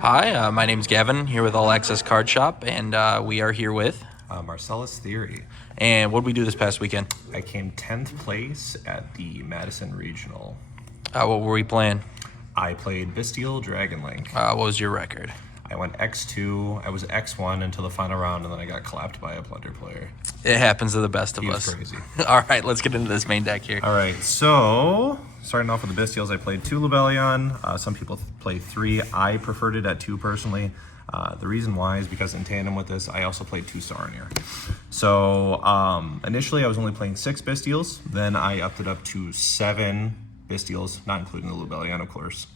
Hi, my name's Gavin, here with All Access Card Shop, and we are here with... Marcellus Thiry. And what did we do this past weekend? I came 10th place at the Madison Regional. What were we playing? I played Bystial Dragon Link. What was your record? I went X2, I was X1 until the final round, and then I got clapped by a Plunder player. It happens to the best of us. He was crazy. All right, let's get into this main deck here. All right, so starting off with the Bystials, I played 2 Lubellion. Some people play 3. I preferred it at 2 personally. The reason why is because in tandem with this, I also played 2 Saronir. So initially I was only playing 6 Bystials, then I upped it up to 7 Bystials, not including the Lubellion, of course.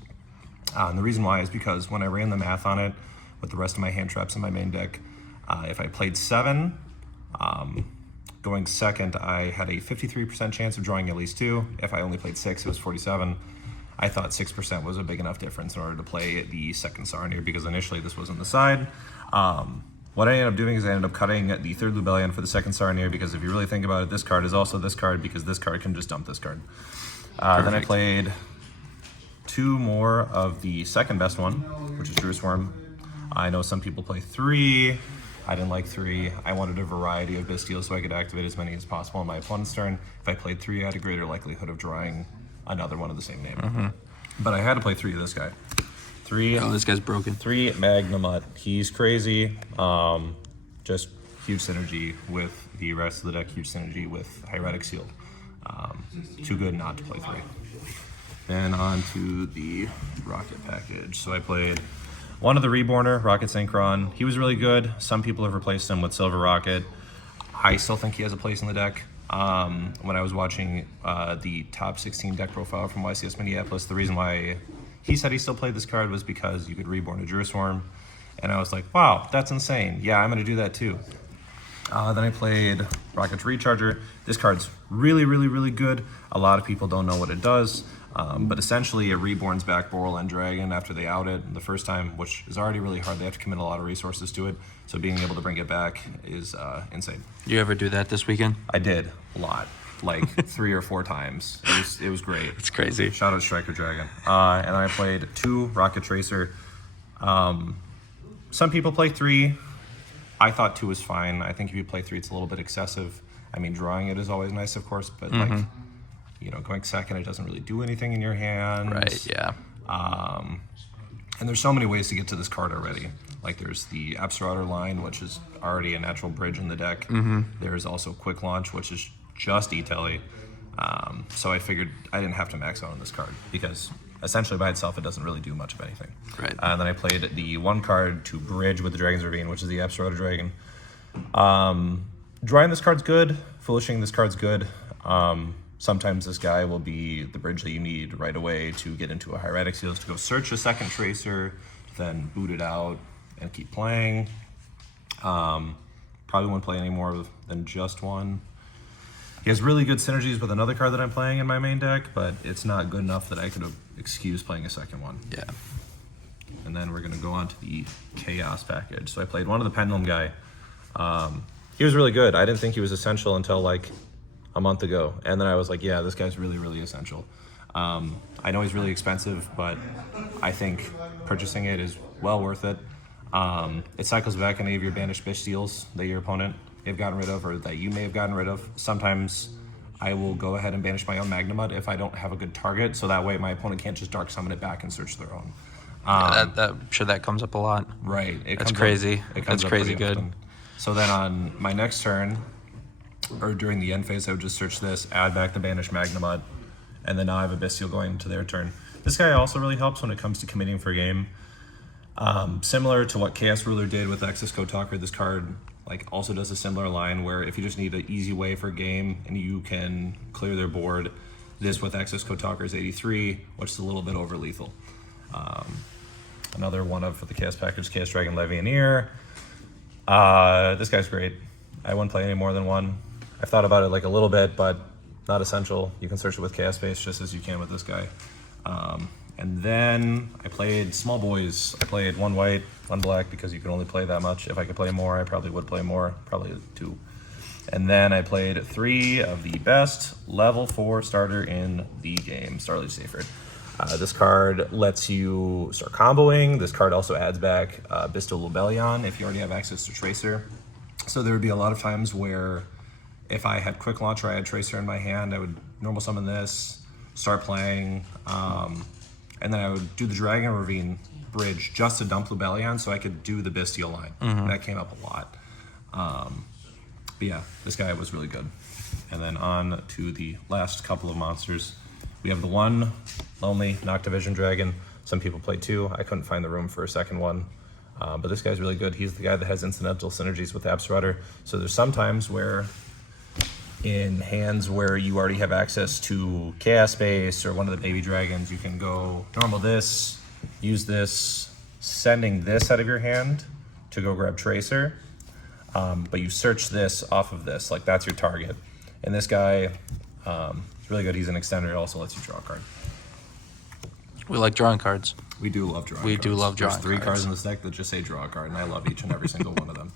And the reason why is because when I ran the math on it with the rest of my hand traps in my main deck, if I played 7, going second, I had a 53% chance of drawing at least 2. If I only played 6, it was 47. I thought 6% was a big enough difference in order to play the second Saronir because initially this was on the side. What I ended up doing is I ended up cutting the third Lubellion for the second Saronir because if you really think about it, this card is also this card because this card can just dump this card. Then I played 2 more of the second best one, which is Drew Swarm. I know some people play 3. I didn't like 3. I wanted a variety of Bystials so I could activate as many as possible on my opponent's turn. If I played 3, I had a greater likelihood of drawing another one of the same name. But I had to play 3 of this guy. 3. Oh, this guy's broken. 3 Magnamut. He's crazy. Just huge synergy with the rest of the deck. Huge synergy with Hieratic Seal. Too good not to play 3. And on to the Rokket package. So I played one of the Reborner, Rokket Synchron. He was really good. Some people have replaced him with Silver Rokket. I still think he has a place in the deck. When I was watching the top 16 deck profile from YCS Minneapolis, the reason why he said he still played this card was because you could Reborn a Drew Swarm. And I was like, wow, that's insane. Yeah, I'm going to do that too. Then I played Rocket's Recharger. This card's really, really, really good. A lot of people don't know what it does. But essentially it reborns back Boral and Dragon after they out it the first time, which is already really hard. They have to commit a lot of resources to it. So being able to bring it back is insane. You ever do that this weekend? I did a lot, like 3 or 4 times. It was great. It's crazy. Shout out Striker Dragon. And I played 2 Rokket Tracer. Some people play 3. I thought 2 was fine. I think if you play 3, it's a little bit excessive. I mean, drawing it is always nice, of course, but like, you know, going second, it doesn't really do anything in your hand. Right, yeah. And there's so many ways to get to this card already. Like there's the Absorautor line, which is already a natural bridge in the deck. There's also Quick Launch, which is just E-Telly. So I figured I didn't have to max out on this card because essentially by itself, it doesn't really do much of anything. Right. And then I played the 1 card to bridge with the Dragon's Ravine, which is the Absorautor Dragon. Drawing this card's good. Foolishing this card's good. Sometimes this guy will be the bridge that you need right away to get into a Hieratic Seals to go search a second Tracer, then boot it out and keep playing. Probably won't play any more than just 1. He has really good synergies with another card that I'm playing in my main deck, but it's not good enough that I could excuse playing a second one. Yeah. And then we're going to go on to the Chaos package. So I played one of the Pendulum guy. He was really good. I didn't think he was essential until like a month ago. And then I was like, yeah, this guy's really, really essential. I know he's really expensive, but I think purchasing it is well worth it. It cycles back any of your banished Bystials that your opponent may have gotten rid of or that you may have gotten rid of. Sometimes I will go ahead and banish my own Magnamut if I don't have a good target, so that way my opponent can't just Dark Summon it back and search their own. Yeah, I'm sure that comes up a lot. Right. That's crazy. That's crazy good. Often. So then on my next turn, or during the end phase, I would just search this, add back the banished Magnamut, and then now I have a Bystial going into their turn. This guy also really helps when it comes to committing for a game. Similar to what Chaos Ruler did with Access Code Talker, this card like also does a similar line where if you just need an easy way for a game and you can clear their board, this with Access Code Talker is 83, which is a little bit over lethal. Another one for the Chaos package, Chaos Dragon Levianeer. This guy's great. I wouldn't play any more than 1. I've thought about it like a little bit, but not essential. You can search it with Chaos Base just as you can with this guy. And then I played small boys. I played 1 white, 1 black because you can only play that much. If I could play more, I probably would play more, probably 2. And then I played 3 of the best level 4 starter in the game, Starlight Safred. This card lets you start comboing. This card also adds back Bystial if you already have access to Tracer. So there would be a lot of times where if I had Quick Launch or I had Tracer in my hand, I would normal summon this, start playing, and then I would do the Dragon Ravine bridge just to dump Lubellion so I could do the Bystial line. That came up a lot. But yeah, this guy was really good. And then on to the last couple of monsters. We have the one lonely Noctivision Dragon. Some people play two. I couldn't find the room for a second one. But this guy's really good. He's the guy that has incidental synergies with Absorber. So there's some times where in hands where you already have access to Chaos Space or one of the baby dragons, you can go normal this, use this, sending this out of your hand to go grab Tracer. But you search this off of this, like that's your target. And this guy is really good. He's an extender. It also lets you draw a card. We like drawing cards. We do love drawing cards. We do love drawing There's three cards in this deck that just say draw a card, and I love each and every single one of them.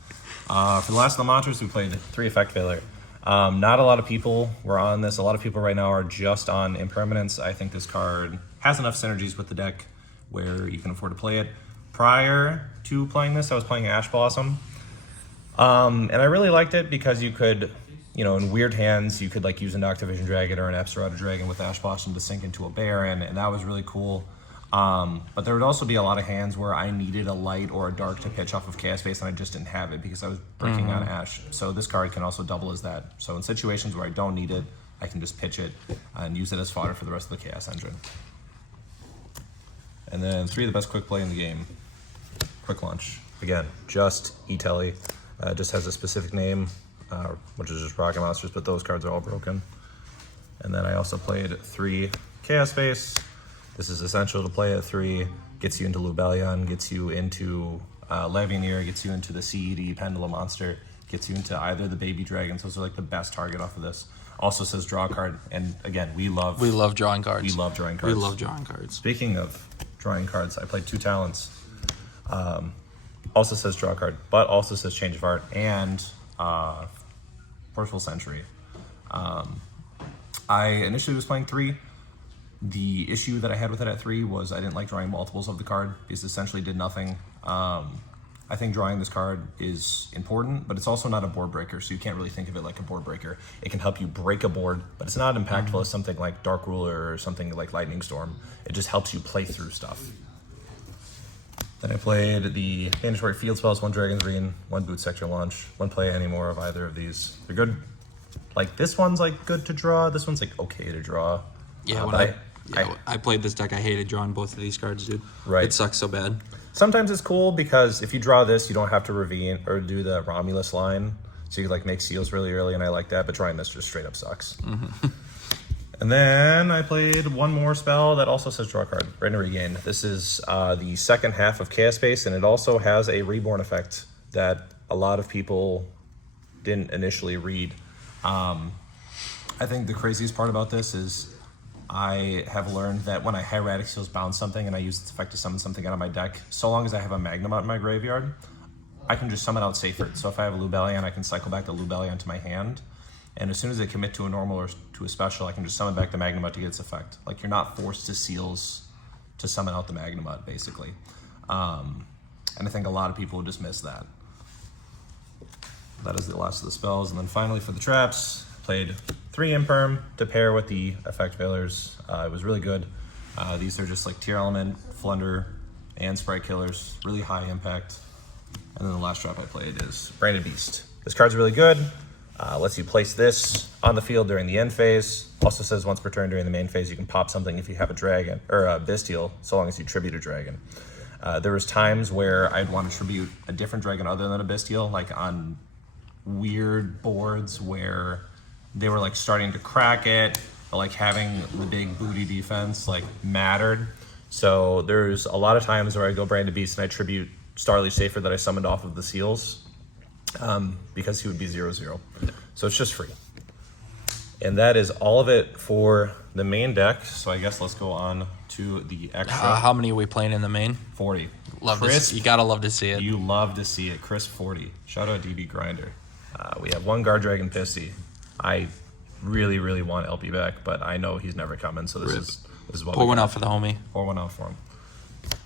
For the last of the monsters, we played 3 Effect Failure. Not a lot of people were on this. A lot of people right now are just on Impermanence. I think this card has enough synergies with the deck where you can afford to play it. Prior to playing this, I was playing Ash Blossom. And I really liked it because you could, in weird hands, you could like use a Noctivision Dragon or an Absorber Dragon with Ash Blossom to sink into a Baron, and that was really cool. But there would also be a lot of hands where I needed a light or a dark to pitch off of Chaos Space, and I just didn't have it because I was breaking on Ash. So this card can also double as that. So in situations where I don't need it, I can just pitch it and use it as fodder for the rest of the Chaos Engine. And then 3 of the best quick play in the game. Quick Launch. Again, just E-Telly. Just has a specific name, which is just Rocket Monsters, but those cards are all broken. And then I also played 3 Chaos Space. This is essential to play at 3. Gets you into Lubellion, gets you into Levianeer, gets you into the CED Pendulum Monster, gets you into either the baby dragons. Those are like the best target off of this. Also says draw a card, and again, we love drawing cards. We love drawing cards. We love drawing cards. Speaking of drawing cards, I played 2 Talents. Also says draw a card, but also says change of art and Forceful Century. I initially was playing 3. The issue that I had with it at 3 was I didn't like drawing multiples of the card because it essentially did nothing. I think drawing this card is important, but it's also not a board breaker, so you can't really think of it like a board breaker. It can help you break a board, but it's not impactful as something like Dark Ruler or something like Lightning Storm. It just helps you play through stuff. Then I played the mandatory field spells, 1 Dragon's Ring, 1 Boot Sector Launch, 1 play any more of either of these. They're good. Like this one's like good to draw. This one's like okay to draw. Yeah, I played this deck, I hated drawing both of these cards, dude. Right. It sucks so bad. Sometimes it's cool because if you draw this, you don't have to ravine or do the Romulus line. So you like make seals really early, and I like that, but drawing this just straight up sucks. And then I played 1 more spell that also says draw a card, Rain and Regain. This is the second half of Chaos Space, and it also has a reborn effect that a lot of people didn't initially read. I think the craziest part about this is I have learned that when I Hieratic Seals bounce something and I use its effect to summon something out of my deck, so long as I have a Magnemite in my graveyard, I can just summon out Seyfert. So if I have a Lubellion, I can cycle back the Lubellion to my hand. And as soon as I commit to a normal or to a special, I can just summon back the Magnemite to get its effect. Like, you're not forced to seals to summon out the Magnemite, basically. And I think a lot of people just miss that. That is the last of the spells. And then finally for the traps, played 3 Imperm to pair with the Effect Failures. It was really good. These are just like Tier Element, Flunder, and Sprite Killers. Really high impact. And then the last drop I played is Branded Beast. This card's really good. Lets you place this on the field during the end phase. Also says once per turn during the main phase, you can pop something if you have a dragon, or a Bystial, so long as you tribute a dragon. There was times where I'd want to tribute a different dragon other than a Bystial, like on weird boards where they were like starting to crack it, but like having the big booty defense like mattered. So there's a lot of times where I go Branded Beast and I tribute Starly Safer that I summoned off of the seals. Because he would be 0/0. So it's just free. And that is all of it for the main deck. So I guess let's go on to the extra. How many are we playing in the main? 40. Love this. You gotta love to see it. You love to see it. Chris 40. Shout out DB Grinder. We have 1 Guard Dragon Pissy. I really, really want LP back, but I know he's never coming. So this is This is what Pour we one got. out for the homie. Pour one out for him.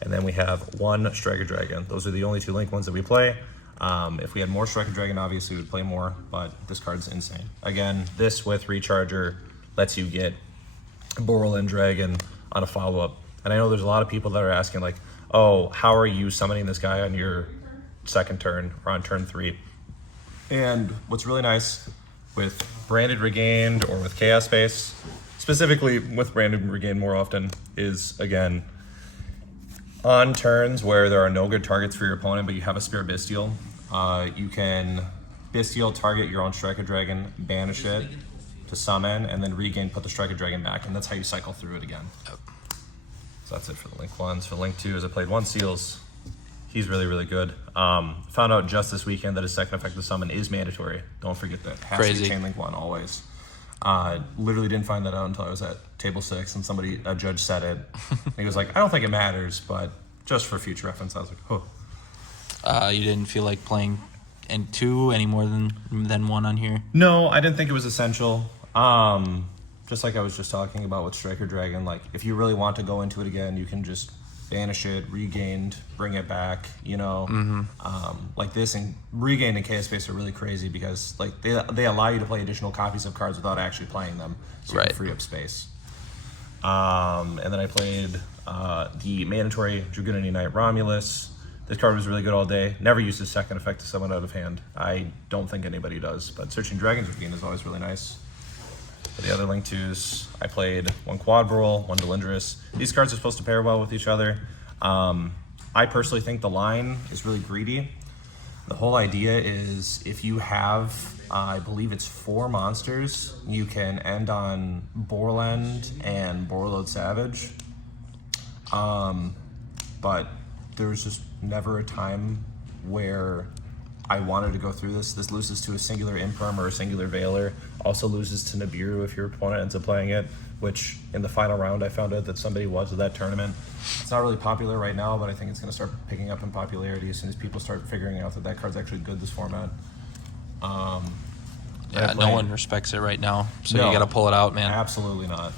And then we have one Striker Dragon. Those are the only 2 Link ones that we play. If we had more Striker Dragon, obviously we'd play more, but this card's insane. Again, this with Recharger lets you get Borderland Dragon on a follow-up. And I know there's a lot of people that are asking, like, oh, how are you summoning this guy on your second turn or on turn 3? And what's really nice with Branded Regained or with Chaos Space, specifically with Branded Regained more often, is, again, on turns where there are no good targets for your opponent, but you have a spare Bystial, you can Bystial target your own Striker Dragon, banish it to summon, and then regain, put the Striker Dragon back, and that's how you cycle through it again. Yep. So that's it for the Link 1s. For Link 2s, I played 1 Seals. He's really, really good. Found out just this weekend that his second effective summon is mandatory. Don't forget that. Has to be Chain Link 1 always. Literally didn't find that out until I was at table 6 and a judge said it. And he was like, I don't think it matters, but just for future reference, I was like, oh. You didn't feel like playing in 2 any more than 1 on here? No, I didn't think it was essential. Just like I was just talking about with Striker Dragon, like if you really want to go into it again, you can just banish it, regained, bring it back, you know. Like this and regained and Chaos Space are really crazy because like they allow you to play additional copies of cards without actually playing them, so you can free up space. And then I played the mandatory Dragoon Knight Romulus. This card was really good all day. Never used his second effect to summon out of hand. I don't think anybody does, but Searching Dragons Ravine is always really nice. For the other Link 2s, I played 1 Quad Burl, 1 Delindrus. These cards are supposed to pair well with each other. I personally think the line is really greedy. The whole idea is if you have, I believe it's 4 monsters, you can end on Borland and Borload Savage. But there was just never a time where I wanted to go through this. This loses to a singular Imperm or a singular Veiler. Also loses to Nibiru if your opponent ends up playing it, which in the final round I found out that somebody was at that tournament. It's not really popular right now, but I think it's going to start picking up in popularity as soon as people start figuring out that that card's actually good this format. Yeah, no one respects it right now, so No, you got to pull it out, man. Absolutely not.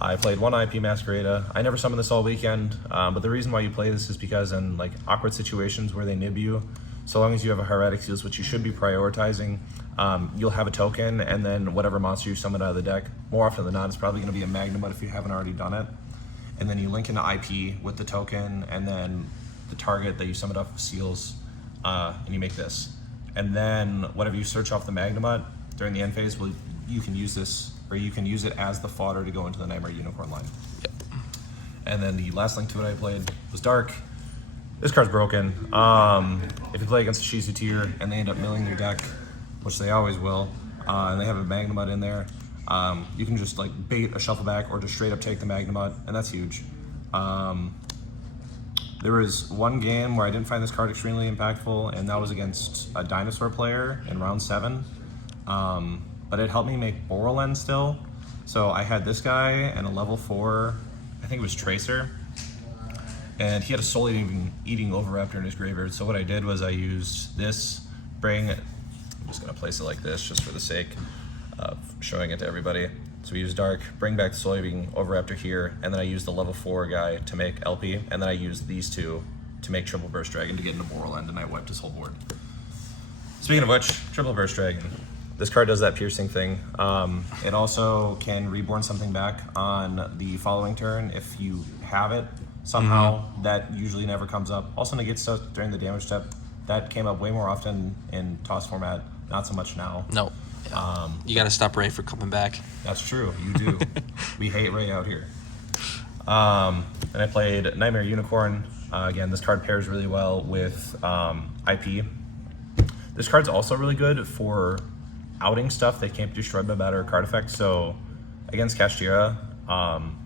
I played 1 IP Masquerada. I never summoned this all weekend, but the reason why you play this is because in like awkward situations where they nib you, so long as you have a Hieratic Seals, which you should be prioritizing, you'll have a token, and then whatever monster you summon out of the deck, more often than not, it's probably going to be a Magnamut if you haven't already done it. And then you link into IP with the token, and then the target that you summoned off of Seals, and you make this. And then whatever you search off the Magnamut during the end phase, you can use this, or you can use it as the fodder to go into the Nightmare Unicorn line. Yep. And then the last Link to it I played was Dark. This card's broken. If you play against a Shizu tier and they end up milling their deck, which they always will, and they have a Magnamut in there, you can just like bait a shuffle back or just straight up take the Magnamut, and that's huge. There was one game where I didn't find this card extremely impactful, and that was against a Dinosaur player in round 7. But it helped me make Borland still. So I had this guy and a level 4, I think it was Tracer, and he had a Soul Eating Overraptor in his graveyard. So what I did was I used this, I'm just gonna place it like this just for the sake of showing it to everybody. So we use Dark, bring back the Soul Eating Overraptor here, and then I use the level 4 guy to make LP, and then I use these 2 to make Triple Burst Dragon to get into Borland, and I wiped his whole board. Speaking of which, Triple Burst Dragon. This card does that piercing thing. It also can reborn something back on the following turn if you have it somehow. That usually never comes up. Also negates stuff during the damage step. That came up way more often in toss format, not so much now. No. You got to stop Ray for coming back. That's true, you do. We hate Ray out here. And I played Nightmare Unicorn. Again, this card pairs really well with IP. This card's also really good for outing stuff that can't be destroyed by battle or card effect. So against Kashtira,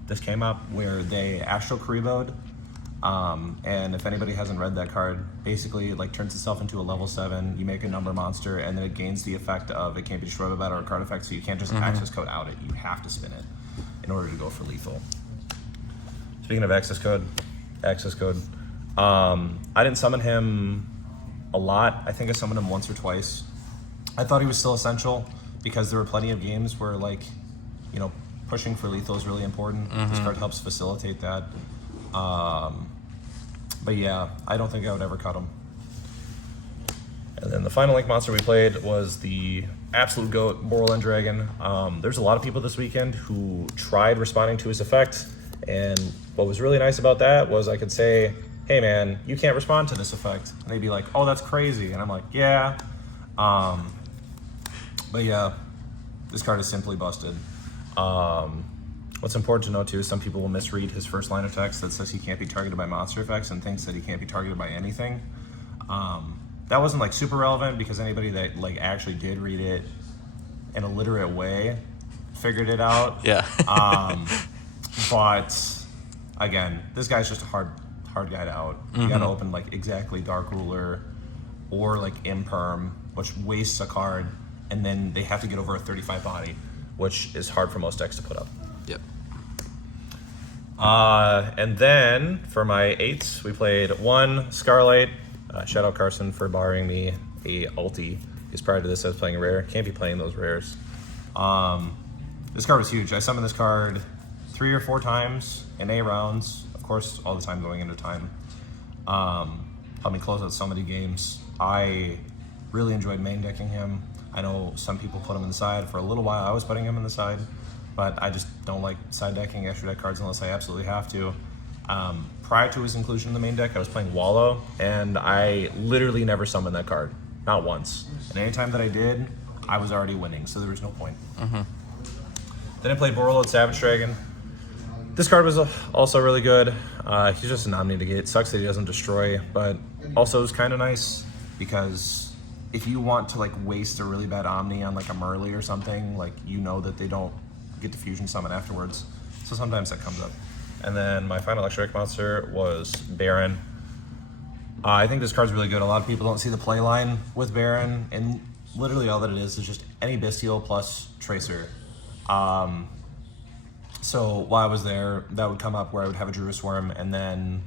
this came up where they Astral Karibo'd, and if anybody hasn't read that card, basically it like turns itself into a level 7, you make a number monster, and then it gains the effect of it can't be destroyed by battle or card effect, so you can't just access code out it, you have to spin it in order to go for lethal. Speaking of access code, I didn't summon him a lot. I think I summoned him once or twice. I thought he was still essential because there were plenty of games where, like, you know, pushing for lethal is really important. This card helps facilitate that. But yeah, I don't think I would ever cut him. And then the final Link monster we played was the absolute GOAT, Borderland Dragon. There's a lot of people this weekend who tried responding to his effect, and what was really nice about that was I could say, hey man, you can't respond to this effect. And they'd be like, oh, that's crazy. And I'm like, yeah. But yeah, this card is simply busted. What's important to note too is some people will misread his first line of text that says he can't be targeted by monster effects and thinks that he can't be targeted by anything. That wasn't like super relevant because anybody that like actually did read it in a literate way figured it out. Yeah. But again, this guy's just a hard guy to out. You gotta open like exactly Dark Ruler or like Imperm, which wastes a card, and then they have to get over a 35 body, which is hard for most decks to put up. Yep. And then for my 8s, we played 1 Scarlight. Shout out Carson for borrowing me a ulti, because prior to this I was playing a rare. Can't be playing those rares. This card was huge. I summoned this card 3 or 4 times in 8 rounds. Of course, all the time going into time. Helped me close out so many games. I really enjoyed main decking him. I know some people put him in the side. For a little while I was putting him in the side, but I just don't like side decking extra deck cards unless I absolutely have to. Prior to his inclusion in the main deck, I was playing Wallow, and I literally never summoned that card. Not once. And anytime that I did, I was already winning, so there was no point. Then I played Borderland Savage Dragon. This card was also really good. He's just an Omni Negate. Sucks that he doesn't destroy, but also is kind of nice because if you want to like waste a really bad Omni on like a Merly or something, like you know that they don't get to fusion summon afterwards. So sometimes that comes up. And then my final extra deck monster was Baron. I think this card's really good. A lot of people don't see the play line with Baron, and literally all that it is just any Bystial plus Tracer. So while I was there, that would come up where I would have a Druid Swarm, and then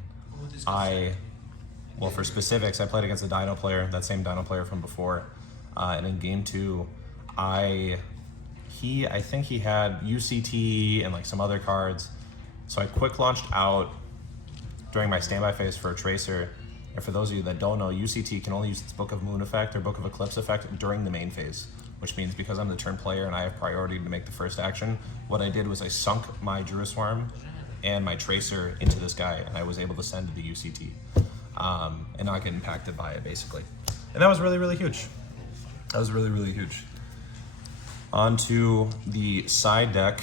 well, for specifics, I played against a Dino player, that same Dino player from before, and in game 2, I think he had UCT and like some other cards. So I quick launched out during my standby phase for a Tracer. And for those of you that don't know, UCT can only use its Book of Moon effect or Book of Eclipse effect during the main phase, which means because I'm the turn player and I have priority to make the first action, what I did was I sunk my Druid Swarm and my Tracer into this guy, and I was able to send to the UCT and not get impacted by it, basically. And that was really, really huge. That was really, really huge. On to the side deck.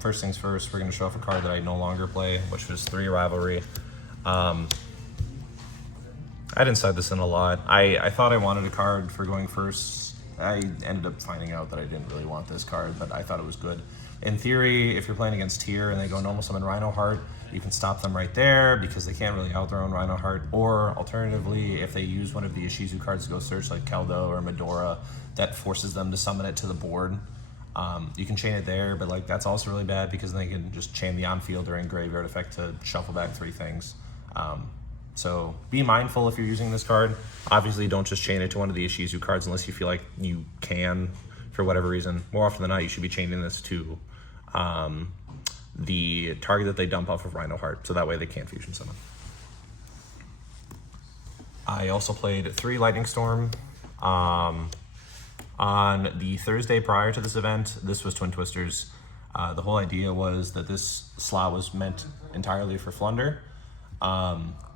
First things first, we're going to show off a card that I no longer play, which was 3 Rivalry. I didn't side this in a lot. I thought I wanted a card for going first. I ended up finding out that I didn't really want this card, but I thought it was good. In theory, if you're playing against Thiry and they go normal summon Rhino Heart, you can stop them right there because they can't really out their own Rhino Heart. Or alternatively, if they use one of the Ishizu cards to go search like Keldo or Medora, that forces them to summon it to the board. You can chain it there, but like that's also really bad because then they can just chain the on-field or in graveyard effect to shuffle back 3 things. So be mindful if you're using this card. Obviously, don't just chain it to one of the Ishizu cards unless you feel like you can for whatever reason. More often than not, you should be chaining this to the target that they dump off of Rhino Heart, so that way they can't fusion summon. I also played 3 Lightning Storm. On the Thursday prior to this event, this was Twin Twisters. The whole idea was that this slot was meant entirely for Flunder,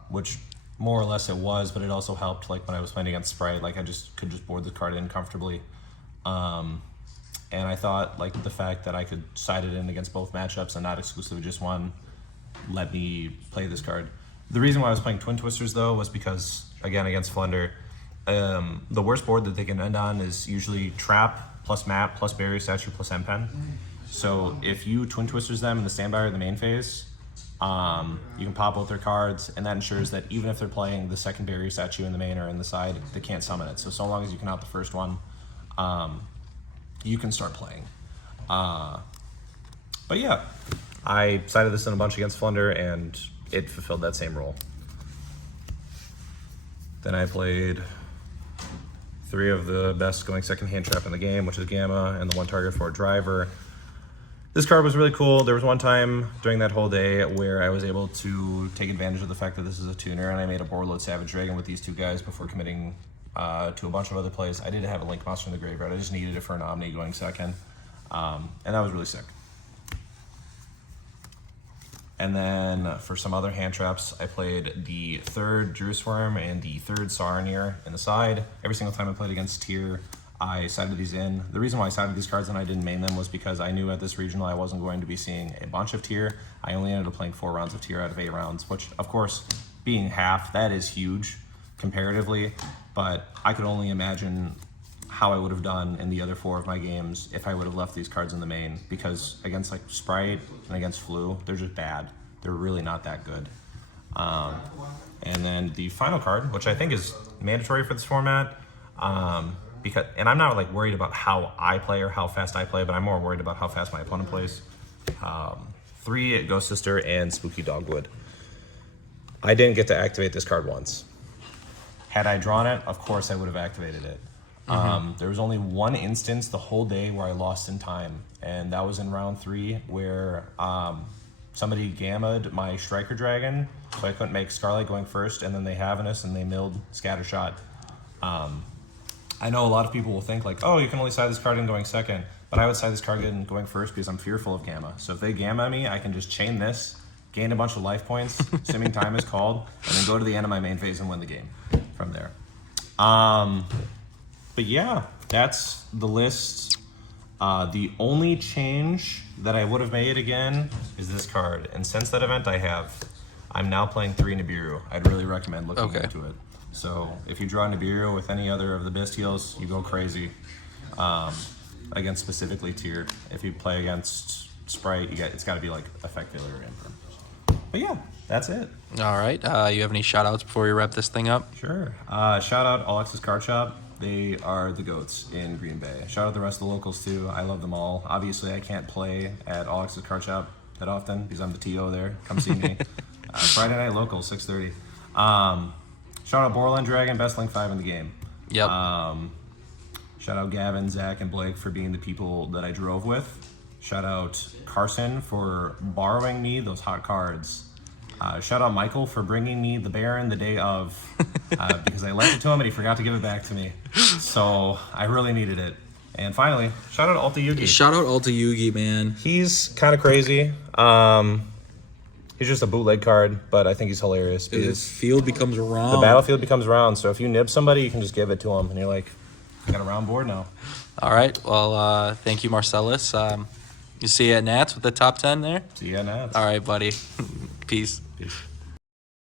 which more or less it was, but it also helped like when I was playing against Sprite, like I could just board the card in comfortably. And I thought like the fact that I could side it in against both matchups and not exclusively just one let me play this card. The reason why I was playing Twin Twisters though was because, again, against Flunder, the worst board that they can end on is usually Trap plus Map plus Barrier Statue plus M-Pen. So if you Twin Twisters them in the standby or the main phase, you can pop both their cards, and that ensures that even if they're playing the second Barrier Statue in the main or in the side, they can't summon it. So long as you can out the first one, you can start playing. But yeah, I sided this in a bunch against Flunder, and it fulfilled that same role. Then I played 3 of the best going second hand trap in the game, which is Gamma and the 1 target for a driver. This card was really cool. There was one time during that whole day where I was able to take advantage of the fact that this is a tuner, and I made a board load Savage Dragon with these two guys before committing to a bunch of other plays. I did have a Link Monster in the graveyard. I just needed it for an Omni going second, and that was really sick. And then for some other hand traps, I played the third Drew Swarm and the third Saronir in the side. Every single time I played against Tier, I sided these in. The reason why I sided these cards and I didn't main them was because I knew at this regional I wasn't going to be seeing a bunch of Tier. I only ended up playing 4 rounds of Tier out of 8 rounds, which of course, being half, that is huge comparatively, but I could only imagine how I would have done in the other 4 of my games if I would have left these cards in the main, because against like Sprite and against Flu, they're just bad. They're really not that good. And then the final card, which I think is mandatory for this format, because, and I'm not like worried about how I play or how fast I play, but I'm more worried about how fast my opponent plays. 3 Ghost Sister and Spooky Dogwood. I didn't get to activate this card once. Had I drawn it, of course I would have activated it. There was only one instance the whole day where I lost in time, and that was in round 3 where somebody gammaed my Striker Dragon, so I couldn't make Scarlet going first, and then they Havenous and they milled Scattershot. I know a lot of people will think like, oh, you can only side this card in going second, but I would side this card in going first because I'm fearful of Gamma. So if they Gamma me, I can just chain this, gain a bunch of life points, assuming time is called, and then go to the end of my main phase and win the game from there. But yeah, that's the list. The only change that I would have made again is this card. And since that event I'm now playing 3 Nibiru. I'd really recommend looking into it. So if you draw Nibiru with any other of the Bystials, you go crazy. Against specifically Tier. If you play against Sprite, it's got to be like Effect Failure or Imperm. But yeah, that's it. All right. You have any shout outs before we wrap this thing up? Sure. Shout out All Access Card Shop. They are the GOATs in Green Bay. Shout out the rest of the locals too. I love them all. Obviously, I can't play at All Access Card Shop that often because I'm the TO there. Come see me. Friday night local, 6:30. Shout out Borderland Dragon, best Link 5 in the game. Yep. Shout out Gavin, Zach, and Blake for being the people that I drove with. Shout out Carson for borrowing me those hot cards. Shout out Michael for bringing me the Baron the day of, because I lent it to him and he forgot to give it back to me. So I really needed it. And finally, shout out Alta Yugi. Shout out Alta Yugi, man. He's kind of crazy. He's just a bootleg card, but I think he's hilarious. The field becomes round. The battlefield becomes round, so if you nib somebody, you can just give it to them, and you're like, I got a round board now. All right. Well, thank you, Marcellus. You see you at Nats with the top 10 there? See you at Nats. All right, buddy. Peace. Peace.